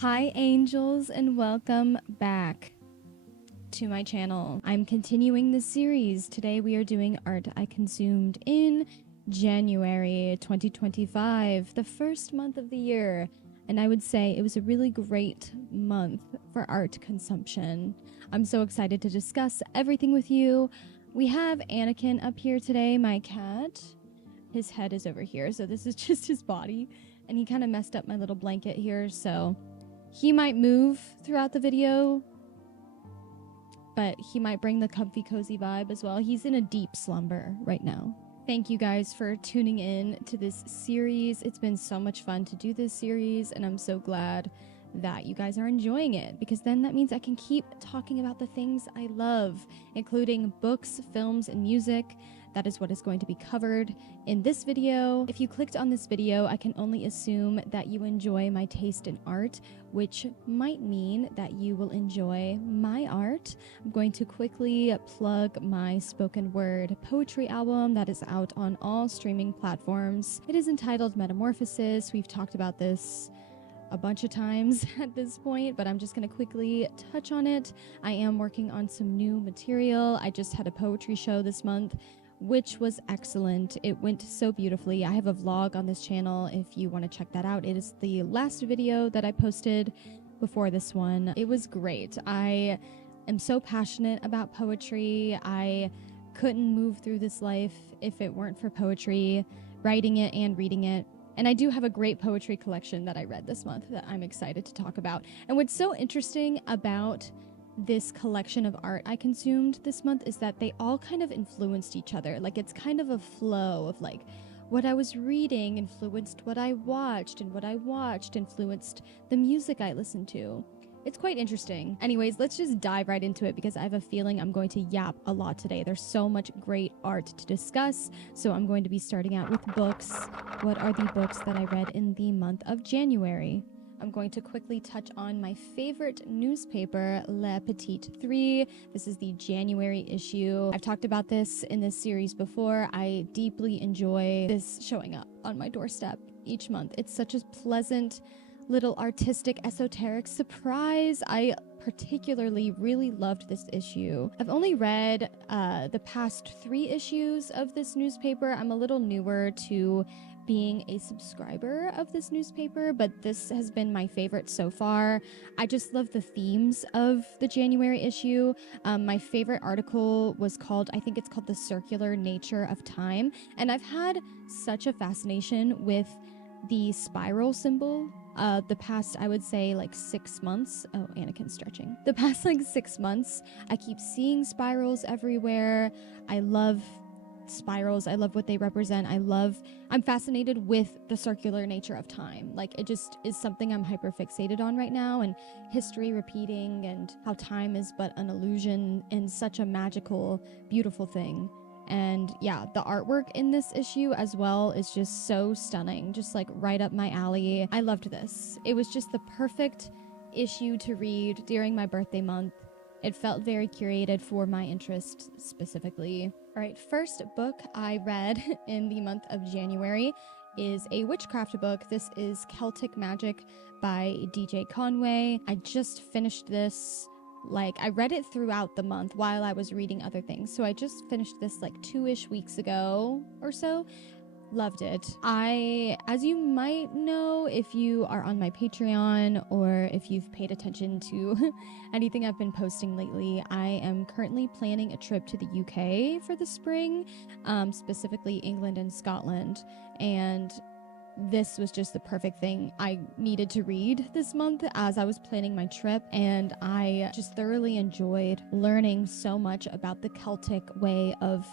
Hi angels, and welcome back to my channel. I'm continuing the series. Today we are doing art I consumed in January 2025, the first month of the year. And I would say it was a really great month for art consumption. I'm so excited to discuss everything with you. We have Anakin up here today, my cat. His head is over here, so this is just his body. And he kind of messed up my little blanket here, so he might move throughout the video, but he might bring the comfy, cozy vibe as well. He's in a deep slumber right now. Thank you guys for tuning in to this series. It's been so much fun to do this series, and I'm so glad that you guys are enjoying it, because then that means I can keep talking about the things I love, including books, films, and music. That is what is going to be covered in this video. If you clicked on this video, I can only assume that you enjoy my taste in art, which might mean that you will enjoy my art. I'm going to quickly plug my spoken word poetry album that is out on all streaming platforms. It is entitled Metamorphosis. We've talked about this a bunch of times at this point, but I'm just going to quickly touch on it. I am working on some new material. I just had a poetry show this month, which was excellent. It went so beautifully. I have a vlog on this channel if you want to check that out. It is the last video that I posted before this one. It was great. I am so passionate about poetry. I couldn't move through this life if it weren't for poetry, writing it and reading it. And I do have a great poetry collection that I read this month that I'm excited to talk about. And what's so interesting about this collection of art I consumed this month is that they all kind of influenced each other. Like, it's kind of a flow of like what I was reading influenced what I watched, and what I watched influenced the music I listened to. It's quite interesting. Anyways, let's just dive right into it, because I have a feeling I'm going to yap a lot today. There's so much great art to discuss. So I'm going to be starting out with books. What are the books that I read in the month of January? I'm going to quickly touch on my favorite newspaper, Le Petit 3. This is the January issue. I've talked about this in this series before. I deeply enjoy this showing up on my doorstep each month. It's such a pleasant little artistic, esoteric surprise. I particularly really loved this issue. I've only read the past 3 issues of this newspaper. I'm a little newer to being a subscriber of this newspaper, but this has been my favorite so far. I just love the themes of the January issue. My favorite article was called, I think it's called The Circular Nature of Time. And I've had such a fascination with the spiral symbol. The past, I would say, like 6 months. Oh, Anakin's stretching. The past like 6 months, I keep seeing spirals everywhere. I love spirals. I love what they represent. I'm fascinated with the circular nature of time. Like, it just is something I'm hyper fixated on right now, and history repeating, and how time is but an illusion and such a magical, beautiful thing. And yeah, the artwork in this issue as well is just so stunning, just like right up my alley. I loved this. It was just the perfect issue to read during my birthday month. It felt very curated for my interest specifically. All right, first book I read in the month of January is a witchcraft book. This is Celtic Magic by DJ Conway. I just finished this. Like, I read it throughout the month while I was reading other things. So I just finished this like 2-ish weeks ago or so. Loved it. As you might know, if you are on my Patreon, or if you've paid attention to anything I've been posting lately, I am currently planning a trip to the UK for the spring, specifically England and Scotland. And this was just the perfect thing I needed to read this month as I was planning my trip, and I just thoroughly enjoyed learning so much about the Celtic way of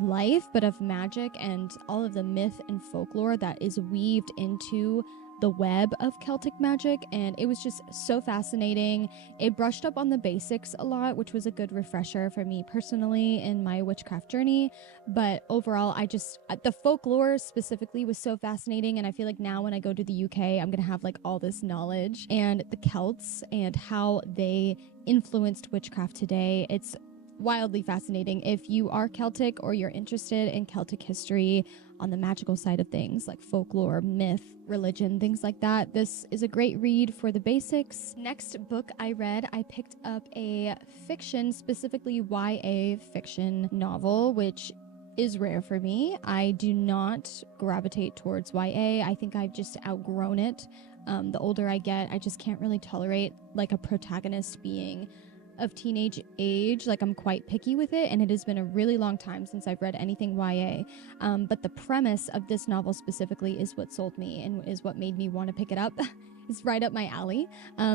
life, but of magic, and all of the myth and folklore that is weaved into the web of Celtic magic. And it was just so fascinating. It brushed up on the basics a lot, which was a good refresher for me personally in my witchcraft journey. But overall, the folklore specifically was so fascinating, and I feel like now when I go to the UK, I'm gonna have like all this knowledge, and the Celts and how they influenced witchcraft today. It's wildly fascinating. If you are Celtic or you're interested in Celtic history on the magical side of things, like folklore, myth, religion, things like that, this is a great read for the basics. Next book I read, I picked up a fiction, specifically YA fiction novel, which is rare for me. I do not gravitate towards YA. I think I've just outgrown it. The older I get, I just can't really tolerate like a protagonist being of teenage age. Like, I'm quite picky with it, and it has been a really long time since I've read anything YA. But the premise of this novel specifically is what sold me and is what made me want to pick it up. It's right up my alley.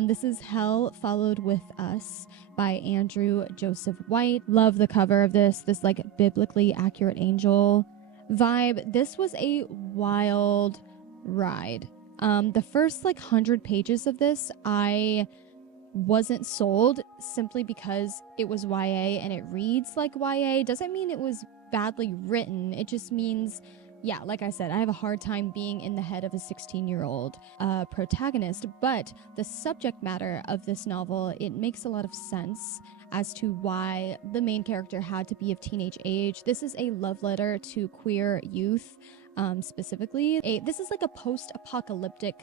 This is Hell Followed With Us by Andrew Joseph White. Love the cover of this like biblically accurate angel vibe. This was a wild ride. The first like 100 pages of this, I wasn't sold simply because it was YA and it reads like YA. Doesn't mean it was badly written. It just means, yeah, like I said, I have a hard time being in the head of a 16-year-old protagonist, but the subject matter of this novel, it makes a lot of sense as to why the main character had to be of teenage age. This is a love letter to queer youth, specifically. This is like a post-apocalyptic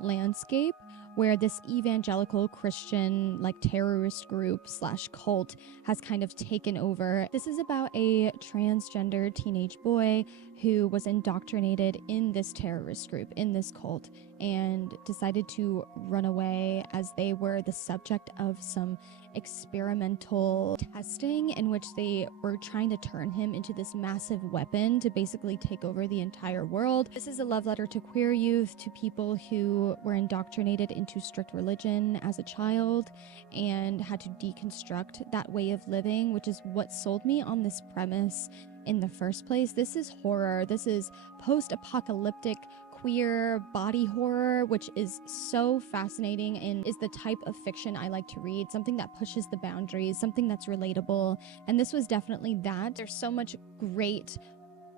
landscape where this evangelical Christian like terrorist group / cult has kind of taken over. This is about a transgender teenage boy who was indoctrinated in this terrorist group, in this cult, and decided to run away as they were the subject of some experimental testing in which they were trying to turn him into this massive weapon to basically take over the entire world. This is a love letter to queer youth, to people who were indoctrinated into strict religion as a child and had to deconstruct that way of living, which is what sold me on this premise in the first place. This is horror. This is post-apocalyptic queer body horror, which is so fascinating and is the type of fiction I like to read, something that pushes the boundaries, something that's relatable, and this was definitely that. There's so much great,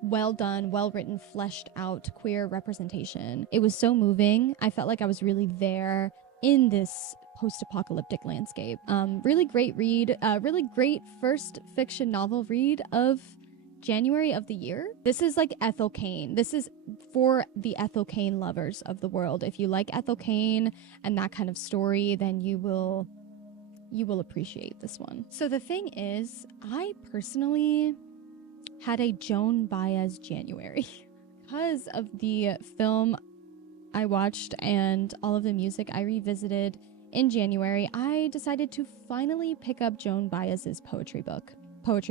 well done, well written, fleshed out queer representation. It was so moving. I felt like I was really there in this post-apocalyptic landscape. Really great read, really great first fiction novel read of January of the year. This is like Ethel Cain. This is for the Ethel Cain lovers of the world. If you like Ethel Cain and that kind of story, then you will appreciate this one. So the thing is, I personally had a Joan Baez January because of the film I watched and all of the music I revisited in January. I decided to finally pick up Joan Baez's poetry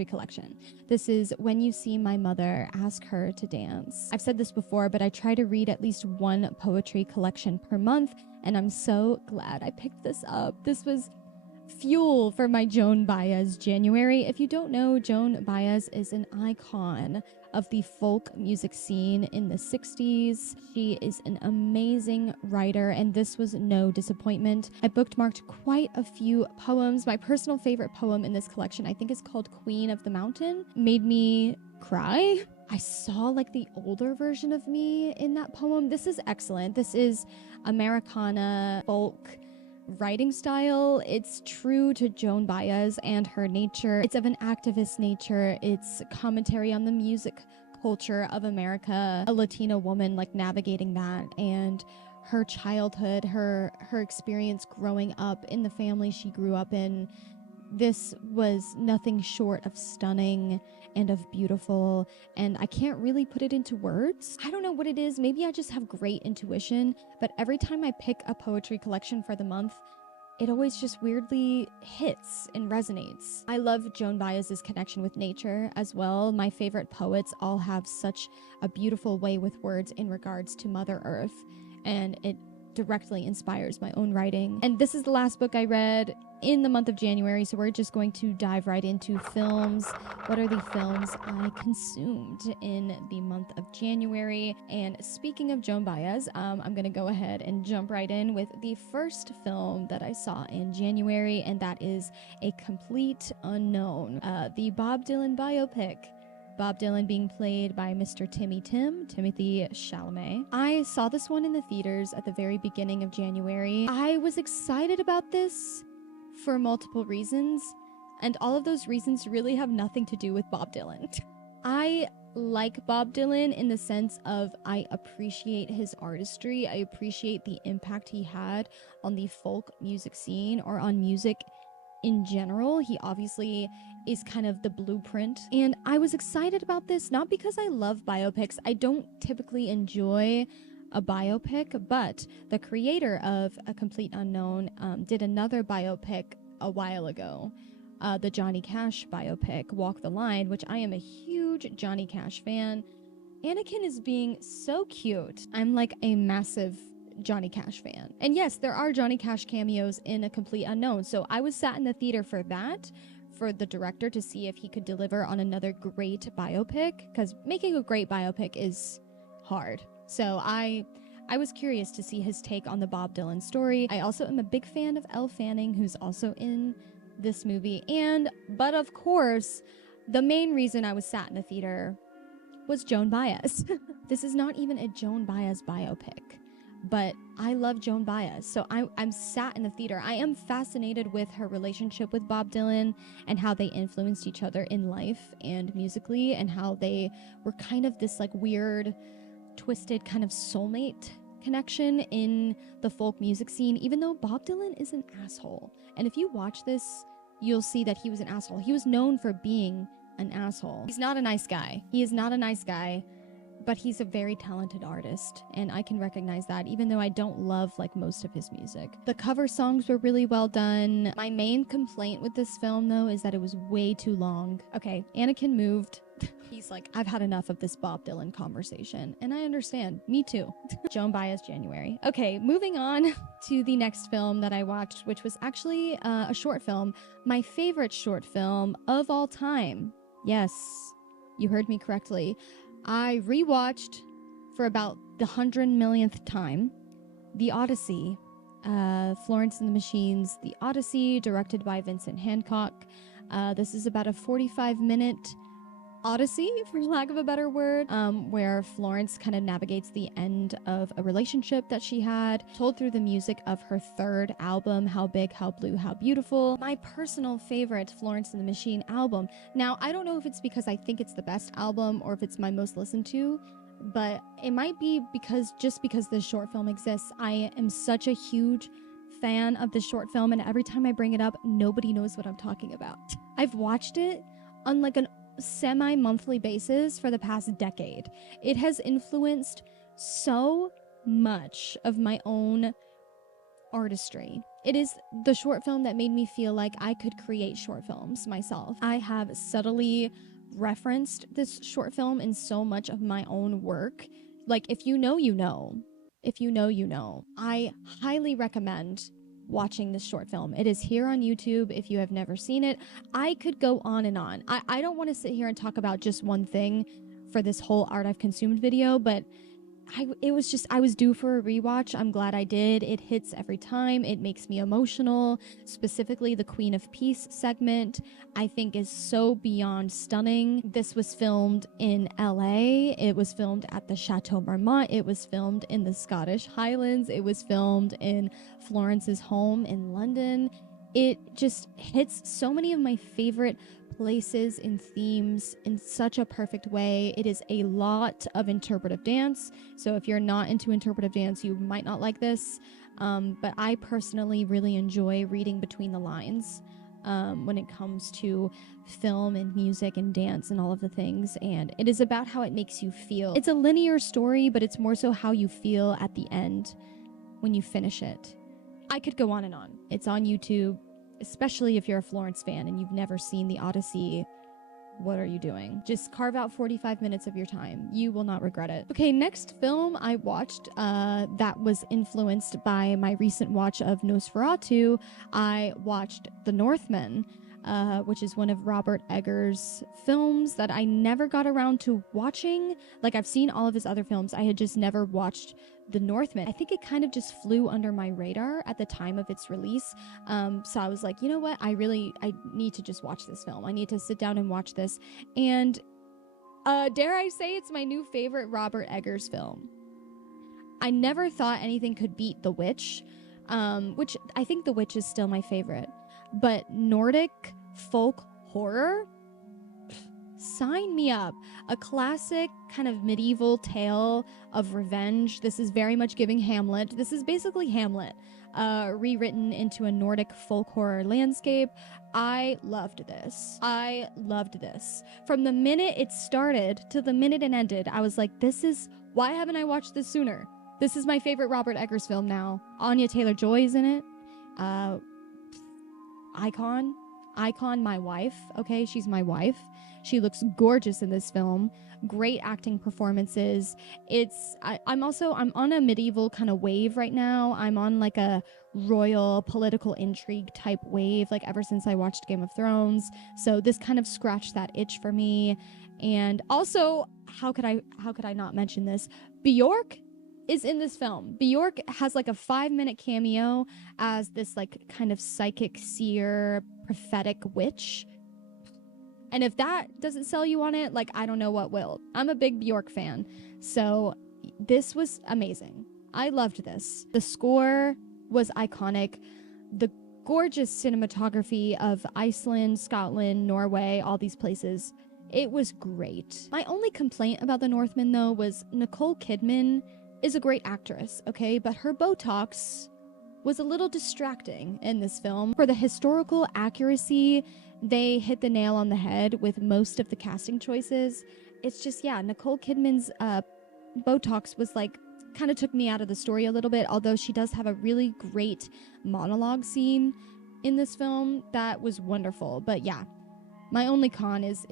collection. This is When You See My Mother, Ask Her to Dance. I've said this before, but I try to read at least one poetry collection per month, and I'm so glad I picked this up. This was fuel for my Joan Baez January. If you don't know, Joan Baez is an icon of the folk music scene in the 60s. She is an amazing writer, and this was no disappointment. I bookmarked quite a few poems. My personal favorite poem in this collection, I think, is called Queen of the Mountain. Made me cry. I saw like the older version of me in that poem. This is excellent. This is Americana folk writing style. It's true to Joan Baez and her nature. It's of an activist nature. It's commentary on the music culture of America, a Latina woman like navigating that, and her childhood, her experience growing up in the family she grew up in. This was nothing short of stunning and of beautiful, and I can't really put it into words. I don't know what it is. Maybe I just have great intuition, but every time I pick a poetry collection for the month, it always just weirdly hits and resonates. I love Joan Baez's connection with nature as well. My favorite poets all have such a beautiful way with words in regards to Mother Earth, and it directly inspires my own writing. And this is the last book I read in the month of January, so we're just going to dive right into films. What are the films I consumed in the month of January? And speaking of Joan Baez, I'm gonna go ahead and jump right in with the first film that I saw in January, and that is A Complete Unknown, the Bob Dylan biopic. Bob Dylan being played by Mr. Timothy Chalamet. I saw this one in the theaters at the very beginning of January. I was excited about this for multiple reasons. And all of those reasons really have nothing to do with Bob Dylan. I like Bob Dylan in the sense of I appreciate his artistry. I appreciate the impact he had on the folk music scene or on music in general. He obviously is kind of the blueprint. And I was excited about this, not because I love biopics. I don't typically enjoy a biopic, but the creator of A Complete Unknown did another biopic a while ago. The Johnny Cash biopic, Walk the Line, which I am a huge Johnny Cash fan. Anakin is being so cute. I'm like a massive Johnny Cash fan. And yes, there are Johnny Cash cameos in A Complete Unknown. So I was sat in the theater for that, for the director to see if he could deliver on another great biopic, because making a great biopic is hard. So I was curious to see his take on the Bob Dylan story. I also am a big fan of Elle Fanning, who's also in this movie. But of course, the main reason I was sat in the theater was Joan Baez. This is not even a Joan Baez biopic, but I love Joan Baez. So I'm sat in the theater. I am fascinated with her relationship with Bob Dylan and how they influenced each other in life and musically, and how they were kind of this like weird, twisted kind of soulmate connection in the folk music scene, even though Bob Dylan is an asshole. And if you watch this, you'll see that he was an asshole. He was known for being an asshole. He's not a nice guy. He is not a nice guy, but he's a very talented artist, and I can recognize that, even though I don't love like most of his music. The cover songs were really well done. My main complaint with this film, though, is that it was way too long. Okay, Anakin moved. He's like, I've had enough of this Bob Dylan conversation, and I understand. Me too. Joan Baez, January. Okay, moving on to the next film that I watched, which was actually a short film. My favorite short film of all time. Yes, you heard me correctly. I rewatched for about the 100 millionth time The Odyssey, Florence and the Machine's The Odyssey, directed by Vincent Hancock. This is about a 45-minute odyssey, for lack of a better word, where Florence kind of navigates the end of a relationship that she had, told through the music of her third album, How Big, How Blue, How Beautiful. My personal favorite Florence and the Machine album. Now, I don't know if it's because I think it's the best album or if it's my most listened to, but it might be because this short film exists. I am such a huge fan of this short film, and every time I bring it up, nobody knows what I'm talking about. I've watched it on like an semi-monthly basis for the past decade. It has influenced so much of my own artistry. It is the short film that made me feel like I could create short films myself. I have subtly referenced this short film in so much of my own work. Like, if you know, you know. If you know, you know. I highly recommend watching this short film. It is here on YouTube if you have never seen it. I could go on and on. I don't want to sit here and talk about just one thing for this whole Art I've Consumed video, but I was due for a rewatch. I'm glad I did. It hits every time. It makes me emotional. Specifically, the Queen of Peace segment, I think, is so beyond stunning. This was filmed in LA. It was filmed at the Chateau Marmont. It was filmed in the Scottish Highlands. It was filmed in Florence's home in London. It just hits so many of my favorite places and themes in such a perfect way. It is a lot of interpretive dance, so if you're not into interpretive dance, you might not like this, but I personally really enjoy reading between the lines when it comes to film and music and dance and all of the things, and it is about how it makes you feel. It's a linear story, but it's more so how you feel at the end when you finish it. I could go on and on. It's on YouTube. Especially if you're a Florence fan and you've never seen The Odyssey, what are you doing? Just carve out 45 minutes of your time. You will not regret it. Okay, next film I watched that was influenced by my recent watch of Nosferatu, I watched The Northman, which is one of Robert Eggers' films that I never got around to watching. Like, I've seen all of his other films. I had just never watched The Northman. I think it kind of just flew under my radar at the time of its release. So I was like, you know what? I need to just watch this film. I need to sit down and watch this. And dare I say, it's my new favorite Robert Eggers film. I never thought anything could beat The Witch, which I think The Witch is still my favorite. But Nordic folk horror, sign me up. A classic kind of medieval tale of revenge. This is very much giving Hamlet. This is basically Hamlet, rewritten into a Nordic folk horror landscape. I loved this. From the minute it started to the minute it ended, I was like, why haven't I watched this sooner? This is my favorite Robert Eggers film now. Anya Taylor-Joy is in it. Icon, my wife. Okay, she's my wife. She looks gorgeous in this film. Great acting performances. I'm on a medieval kind of wave right now. I'm on like a royal political intrigue type wave, like ever since I watched Game of Thrones. So this kind of scratched that itch for me. And also, how could I not mention this? Bjork is in this film. Bjork has like a 5-minute cameo as this like kind of psychic seer, prophetic witch. And if that doesn't sell you on it, like, I don't know what will. I'm a big Bjork fan. So this was amazing. I loved this. The score was iconic. The gorgeous cinematography of Iceland, Scotland, Norway, all these places. It was great. My only complaint about The Northman, though, was Nicole Kidman is a great actress, okay? But her Botox was a little distracting in this film. For the historical accuracy, they hit the nail on the head with most of the casting choices. It's just, yeah, Nicole Kidman's Botox was like, kind of took me out of the story a little bit, although she does have a really great monologue scene in this film that was wonderful. But yeah, my only con is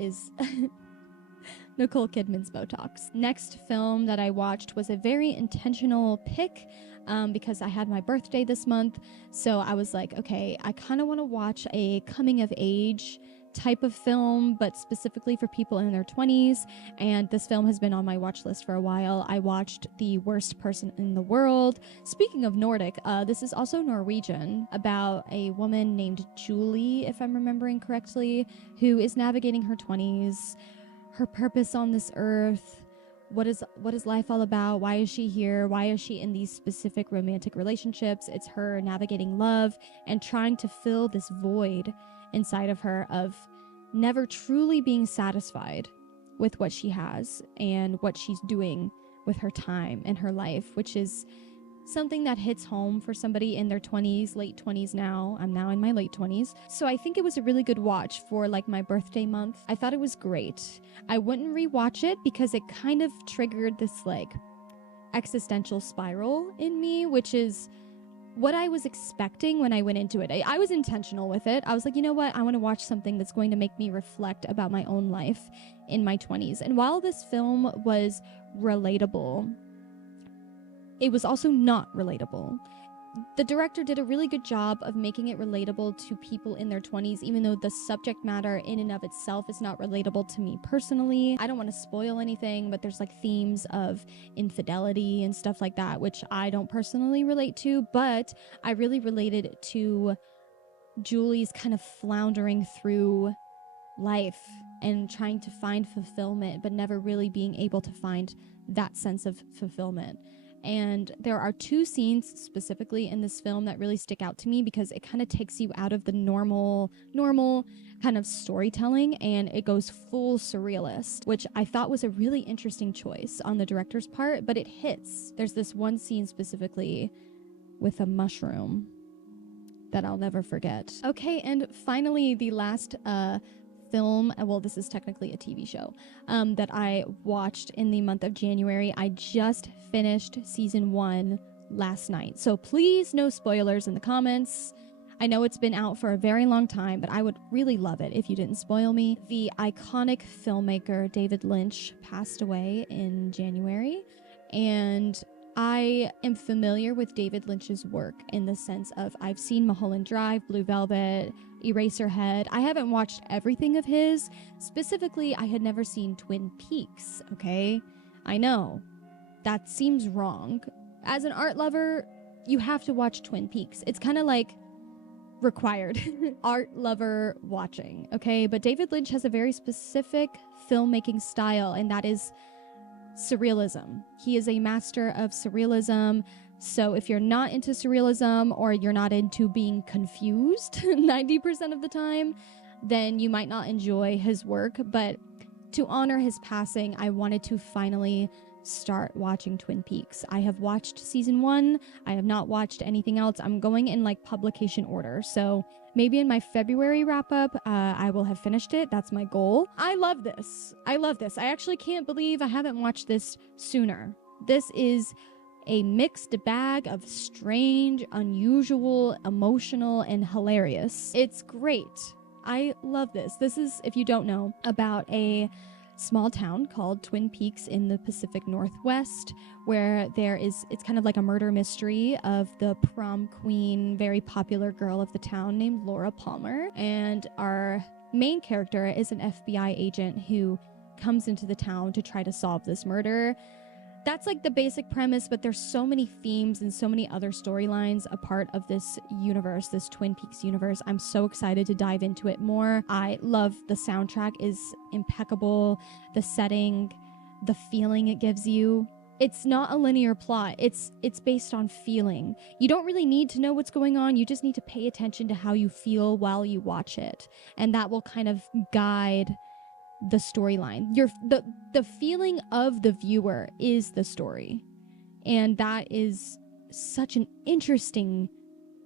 Nicole Kidman's Botox. Next film that I watched was a very intentional pick because I had my birthday this month. So I was like, okay, I kind of want to watch a coming of age type of film, but specifically for people in their 20s. And this film has been on my watch list for a while. I watched The Worst Person in the World. Speaking of Nordic, this is also Norwegian, about a woman named Julie, if I'm remembering correctly, who is navigating her 20s, her purpose on this earth. What is life all about? Why is she here? Why is she in these specific romantic relationships? It's her navigating love and trying to fill this void inside of her of never truly being satisfied with what she has and what she's doing with her time and her life, which is something that hits home for somebody in their 20s, late 20s now. I'm now in my late 20s. So I think it was a really good watch for like my birthday month. I thought it was great. I wouldn't rewatch it because it kind of triggered this like existential spiral in me, which is what I was expecting when I went into it. I was intentional with it. I was like, you know what? I want to watch something that's going to make me reflect about my own life in my 20s. And while this film was relatable, it was also not relatable. The director did a really good job of making it relatable to people in their 20s, even though the subject matter in and of itself is not relatable to me personally. I don't want to spoil anything, but there's like themes of infidelity and stuff like that, which I don't personally relate to, but I really related to Julie's kind of floundering through life and trying to find fulfillment, but never really being able to find that sense of fulfillment. And there are two scenes specifically in this film that really stick out to me because it kind of takes you out of the normal kind of storytelling and it goes full surrealist, which I thought was a really interesting choice on the director's part, but it hits. There's this one scene specifically with a mushroom that I'll never forget. Okay, and finally the last film, well, this is technically a TV show, that I watched in the month of January. I just finished season 1 last night. So please, no spoilers in the comments. I know it's been out for a very long time, but I would really love it if you didn't spoil me. The iconic filmmaker David Lynch passed away in January, and I am familiar with David Lynch's work in the sense of I've seen Mulholland Drive, Blue Velvet, Eraserhead. I haven't watched everything of his. Specifically, I had never seen Twin Peaks, okay? I know. That seems wrong. As an art lover, you have to watch Twin Peaks. It's kind of like required art lover watching, okay? But David Lynch has a very specific filmmaking style, and that is surrealism. He is a master of surrealism. So if you're not into surrealism or you're not into being confused 90% of the time, then you might not enjoy his work. But to honor his passing, I wanted to finally start watching Twin Peaks. I have watched season 1. I have not watched anything else. I'm going in like publication order. So maybe in my February wrap up, I will have finished it. That's my goal. I love this. I love this. I actually can't believe I haven't watched this sooner. This is a mixed bag of strange, unusual, emotional, and hilarious. It's great. I love this. This is, if you don't know, about a small town called Twin Peaks in the Pacific Northwest, where it's kind of like a murder mystery of the prom queen, very popular girl of the town named Laura Palmer. And our main character is an FBI agent who comes into the town to try to solve this murder. That's like the basic premise, but there's so many themes and so many other storylines a part of this universe, this Twin Peaks universe. I'm so excited to dive into it more. I love the soundtrack is impeccable, the setting, the feeling it gives you. It's not a linear plot. It's based on feeling. You don't really need to know what's going on. You just need to pay attention to how you feel while you watch it. And that will kind of guide the storyline. The feeling of the viewer is the story, and that is such an interesting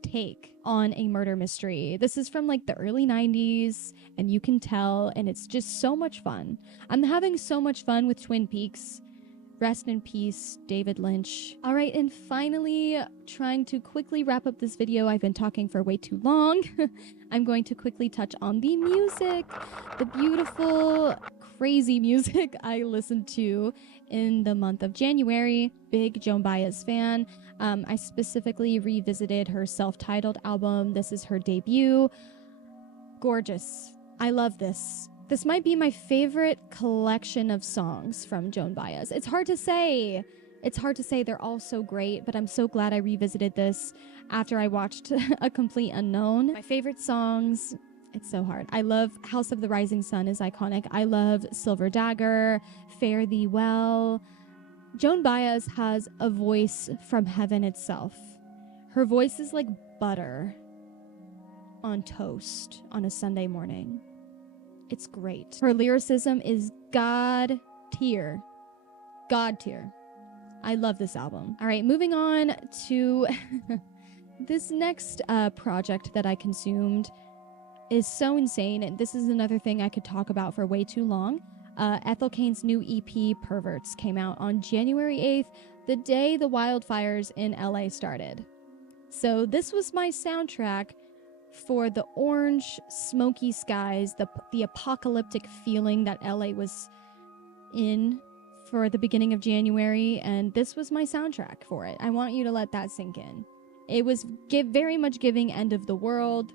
take on a murder mystery. This is from like the early 90s, and you can tell, and it's just so much fun. I'm having so much fun with Twin Peaks. Rest in peace, David Lynch. All right, and finally, trying to quickly wrap up this video. I've been talking for way too long. I'm going to quickly touch on the music, the beautiful, crazy music I listened to in the month of January. Big Joan Baez fan. I specifically revisited her self-titled album. This is her debut. Gorgeous. I love this. This might be my favorite collection of songs from Joan Baez. It's hard to say. It's hard to say. They're all so great, but I'm so glad I revisited this after I watched A Complete Unknown. My favorite songs, it's so hard. I love House of the Rising Sun is iconic. I love Silver Dagger, Fare Thee Well. Joan Baez has a voice from heaven itself. Her voice is like butter on toast on a Sunday morning. It's great. Her lyricism is God tier. God tier. I love this album. All right, moving on to this next project that I consumed is so insane. And this is another thing I could talk about for way too long. Ethel Cain's new EP, Perverts, came out on January 8th, the day the wildfires in LA started. So this was my soundtrack for the orange, smoky skies, the apocalyptic feeling that LA was in for the beginning of January, and this was my soundtrack for it. I want you to let that sink in. It was very much giving end of the world.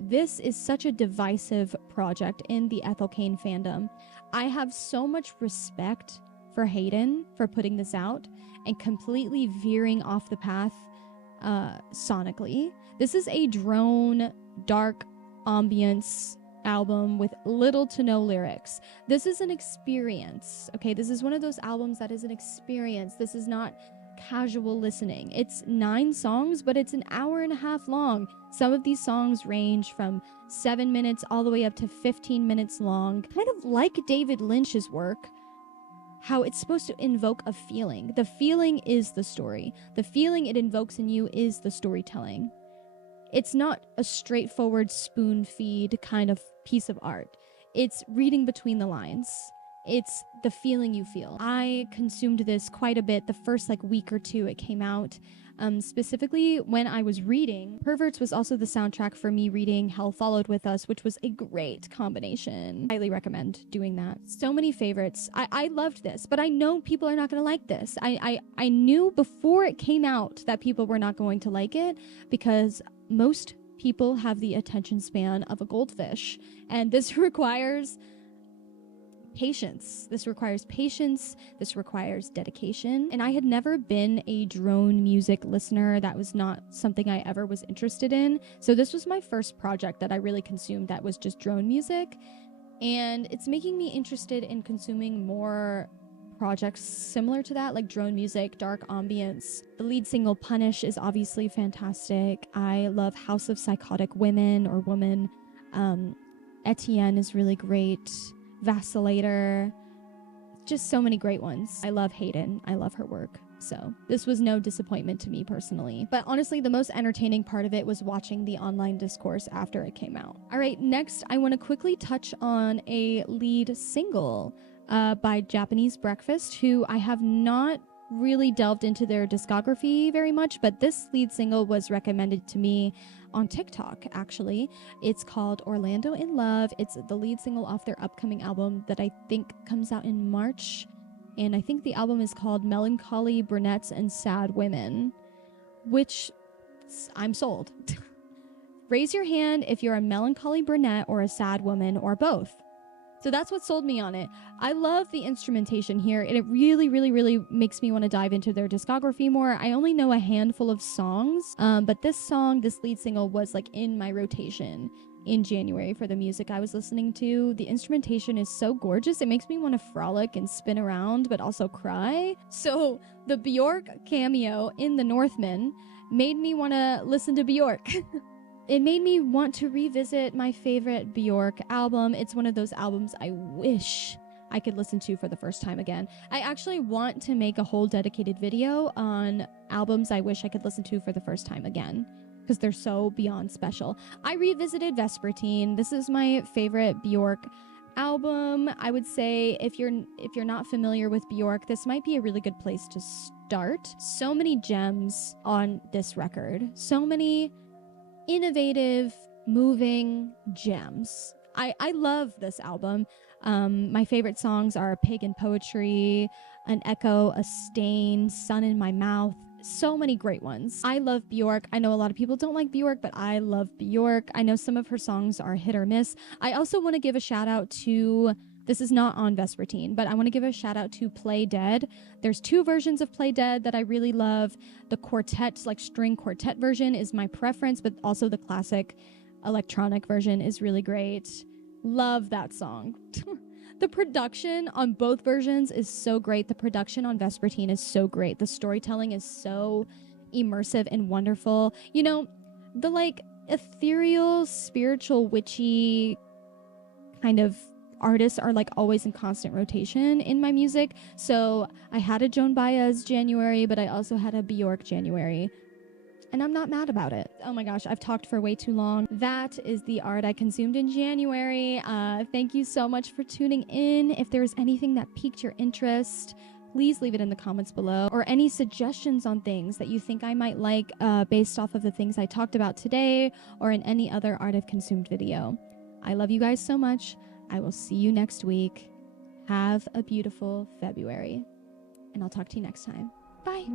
This is such a divisive project in the Ethel Cain fandom. I have so much respect for Hayden for putting this out and completely veering off the path sonically. This is a drone, dark ambience album with little to no lyrics. This is an experience, okay? This is one of those albums that is an experience. This is not casual listening. It's 9 songs, but it's an hour and a half long. Some of these songs range from 7 minutes all the way up to 15 minutes long. Kind of like David Lynch's work, how it's supposed to invoke a feeling. The feeling is the story. The feeling it invokes in you is the storytelling. It's not a straightforward spoon feed kind of piece of art. It's reading between the lines. It's the feeling you feel. I consumed this quite a bit the first week or two it came out. Specifically when I was reading. Perverts was also the soundtrack for me reading Hell Followed With Us, which was a great combination. Highly recommend doing that. So many favorites. I loved this, but I know people are not going to like this. I knew before it came out that people were not going to like it because most people have the attention span of a goldfish, and this requires patience. This requires patience. This requires dedication. And I had never been a drone music listener. That was not something I ever was interested in. So this was my first project that I really consumed that was just drone music. And it's making me interested in consuming more projects similar to that, like drone music, dark ambience. The lead single, Punish, is obviously fantastic. I love House of Psychotic Women or Woman. Etienne is really great. Vacillator. Just so many great ones. I love Hayden. I love her work. So this was no disappointment to me personally. But honestly, the most entertaining part of it was watching the online discourse after it came out. All right, next I want to quickly touch on a lead single by Japanese Breakfast, who I have not really delved into their discography very much, but this lead single was recommended to me on TikTok, actually. It's called Orlando in Love. It's the lead single off their upcoming album that I think comes out in March. And I think the album is called Melancholy Brunettes and Sad Women, which I'm sold. Raise your hand if you're a melancholy brunette or a sad woman or both. So that's what sold me on it. I love the instrumentation here, and it really, really, really makes me want to dive into their discography more. I only know a handful of songs, but this lead single, was like in my rotation in January for the music I was listening to. The instrumentation is so gorgeous. It makes me want to frolic and spin around, but also cry. So the Bjork cameo in The Northman made me want to listen to Bjork. It made me want to revisit my favorite Bjork album. It's one of those albums I wish I could listen to for the first time again. I actually want to make a whole dedicated video on albums I wish I could listen to for the first time again, because they're so beyond special. I revisited Vespertine. This is my favorite Bjork album. I would say if you're not familiar with Bjork, this might be a really good place to start. So many gems on this record. So many innovative, moving gems. I love this album. My favorite songs are Pagan Poetry, An Echo, A Stain, Sun in My Mouth. So many great ones. I love Bjork. I know a lot of people don't like Bjork, but I love Bjork. I know some of her songs are hit or miss. I also want to give a shout out to, this is not on Vespertine, but I want to give a shout out to Play Dead. There's 2 versions of Play Dead that I really love. The quartet, like string quartet version is my preference, but also the classic electronic version is really great. Love that song. The production on both versions is so great. The production on Vespertine is so great. The storytelling is so immersive and wonderful. You know, the like ethereal, spiritual, witchy kind of artists are like always in constant rotation in my music. So I had a Joan Baez January, but I also had a Bjork January. And I'm not mad about it. Oh my gosh, I've talked for way too long. That is the art I consumed in January. Thank you so much for tuning in. If there's anything that piqued your interest, please leave it in the comments below, or any suggestions on things that you think I might like based off of the things I talked about today or in any other art I've consumed video. I love you guys so much. I will see you next week. Have a beautiful February, and I'll talk to you next time. Bye.